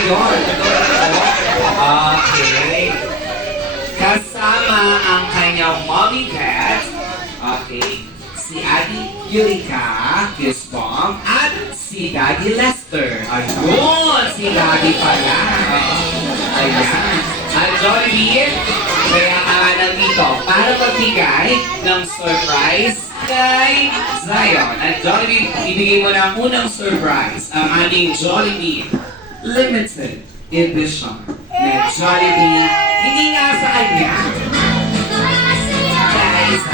ngayon. Okay. Kasama ang kanyang mommy cat. Okay. Si Ate Eureka, Kiss Bomb, at si Daddy Lester. Ayun! Si Daddy pala. Ayan. At Jollibee, kaya ka nga nandito para magbigay ng surprise kay Zion. At Jollibee, ibigay mo na ang unang surprise, ang aming Jollibee Limited Edition na Jollibee, hindi nga sa kanya. Guys,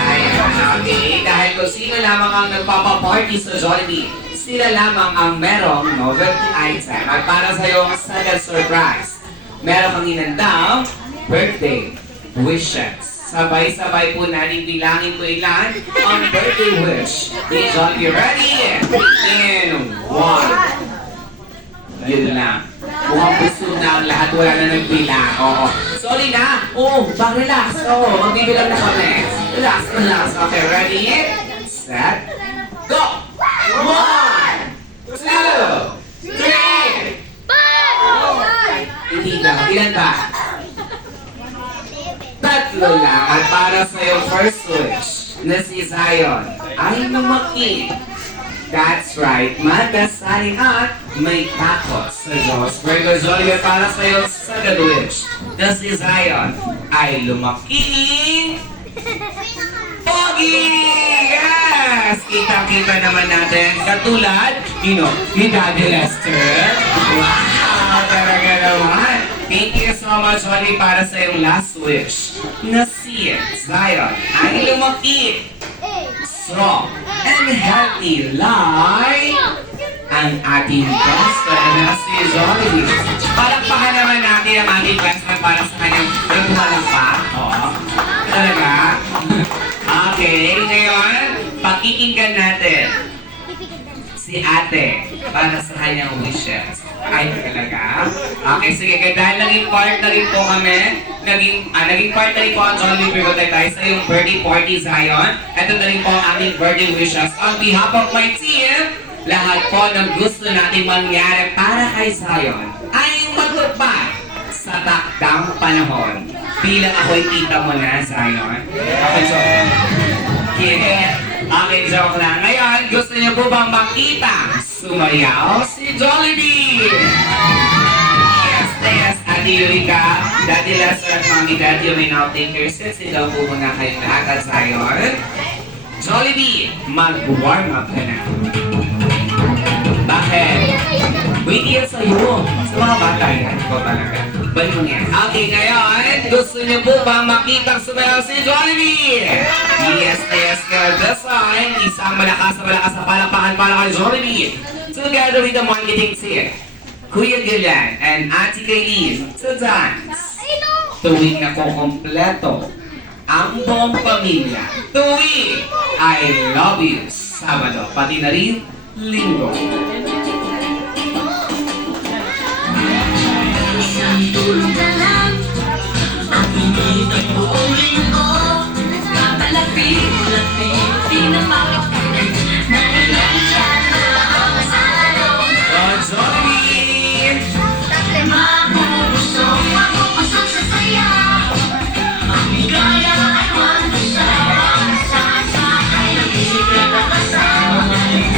okay, dahil kung sino lamang ang nagpapaparty sa Jollibee, sila lamang ang merong novelty item. At para sa iyo, ang second surprise, meron kang inandang birthday wishes. Sabay-sabay po natin bilangin ko ilan ang birthday wish ni Jollibee. Ready? In 1. Yun lang. Mukhang gusto na ang lahat. Wala na nagbilang. Oo. Sorry na. Oo. Relax. Oo. Magbibilang na kami. Relax. Relax. Okay. Ready? Set. Go! 1, 2, 3. Hindi na. Ilan ba? Tatlo lang. At para sa iyong first wish na si Zion ay lumaki. That's right, magkasari at may takot sa Diyos. Brother Jollibee, para sa iyong second wish na si Zion ay lumaki. Pogi! Yes! Kita-kita naman natin. Katulad, ni Daddy Lester. Wow! Talaga naman. Thank you so much, Jollibee, para sa iyong last wish na si Zion ay lumaki. Strong and healthy like ang ating best friend na si Jollibee. Palakpakan naman natin ang ating best friend para sa kanyang nagwalang oh. Talaga? Okay, ngayon, pakikinggan natin si ate para sa kanyang wishes. Ay, talaga? Okay, sige, dahil naging part na rin po kami, naging part na rin po ang Jollibee Birthday tayo sa iyong birthday party, Zion. Ito na rin po ang aming birthday wishes. On behalf of my team, lahat po ng gusto natin mangyari para kay Zion ay matupad sa takdang panahon. Bilang ako'y kita mo na, Zion. Okay, joke. Okay, joke lang. Ngayon, gusto niyo po bang makita sumayaw si Jollibee? Yes, Ate Eureka, Daddy Lester at Mommy Daddy, may now take your seats. Ikaw po muna kayong lahat at Zion. Jollibee, mag-warm up ka na. Bakit? Wait yan sa'yo. Sa mga bata yan, ikaw talaga. Balik mo yan. Okay, ngayon, gusto niyo po ba makitang sumayaw si Jollibee? Yes, God. That's right. Isang malakas na palakpakan para kay Jollibee. Together with the marketing team, Kuya Gilan and Ate Kaylin to dance. Tuwing na kompleto ang buong pamilya. Tuwing I Love You Sabado, pati na rin Linggo. Tulog na lang ang init ay buong linggo. Kapalapit-lapit, di na makakalit. Nailan siya na ang salong. Jollibee! Mapupusong sa saya. Ang ligaya ay wag-usap. Sasakay ng bisikleta na kasama.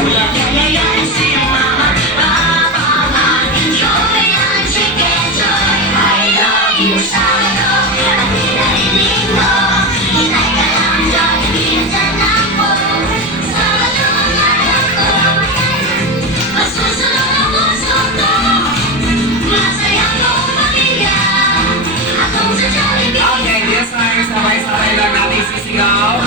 Walang yayayain si mama. Papa, mag-enjoy ang chicken joy. I love you, Sabado. At pinarinig mo. Hinay ka lang, Jollibee, nandyan ako. Sabado na ako. Masusunod ang puso ko. Masayang buong pamilya. Atong sa Jollibee. Okay, this time, sabay-sabay lang natin sisigaw.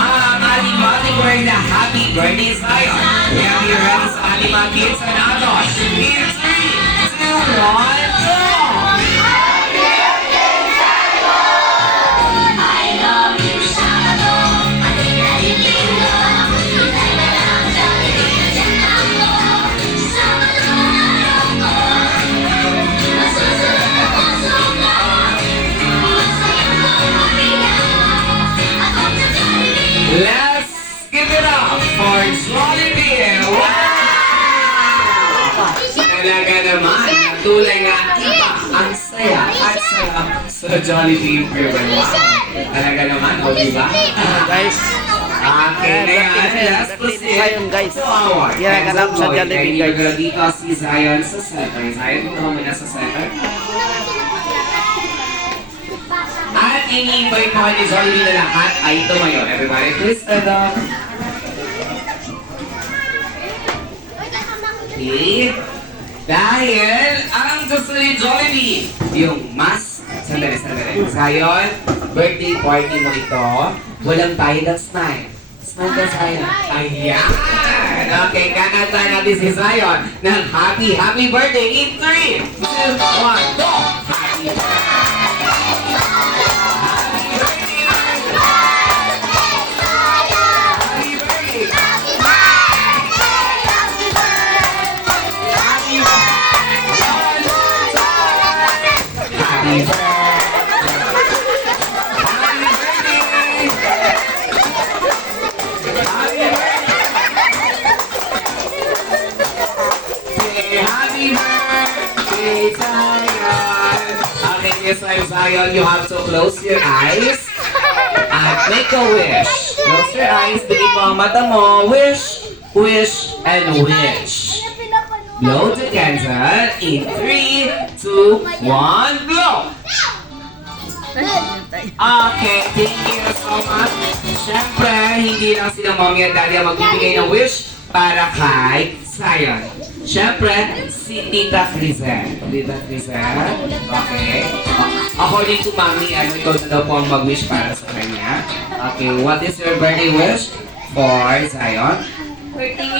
Ang ating body word na happy birthday sa'yo. Kaya be ready sa ating mga kids and adults. In 3, 2, 1, go! I love you, Sabado. At pinarinig mo. Hinay ka lang, Jollibee, nandyan ako. Sabado na ako. Masusunod ang puso ko. Masayang buong pamilya. Atong sa Jollibee. Let's give it up for Jollibee! Wow! Talaga naman, tunay nga iba ang saya at sarap sa Jollibee River. Wow! Talaga naman, o diba? Guys, Okay, na yan. Let's proceed Zion, guys. to our Ginaganap sa Jollibee, guys. Kaya dito si Zion sa center. Zion, dito mo muna sa center. At ini-invite mo ni Jollibee na lahat ay tumayo. Everybody, please stand up. Okay. Dahil ang gusto ni Jollibee, yung mas, sandali. Zion, birthday party mo ito, walang bayad ang smile. Smile ka, Zion. Ayan! Okay, kananta natin si Zion ng happy birthday in 3, 2, 1, go! Happy Happy birthday, Zion! Okay, yes, I'm Zion. You have to close your eyes and make a wish. Close your eyes, bigay mo ang mata mo. Wish, wish, and wish. Blow the candle in 3, 2, 1, blow! Okay, thank you so much. Siyempre, hindi lang sila mommy at daddy ang magbibigay ng wish para kay Zion. Siyempre, si Tita Crizel. Tita Crizel, okay. According to mommy, ikaw na daw po ang mag-wish para sa kanya. Okay, what is your birthday wish for Zion? Birthday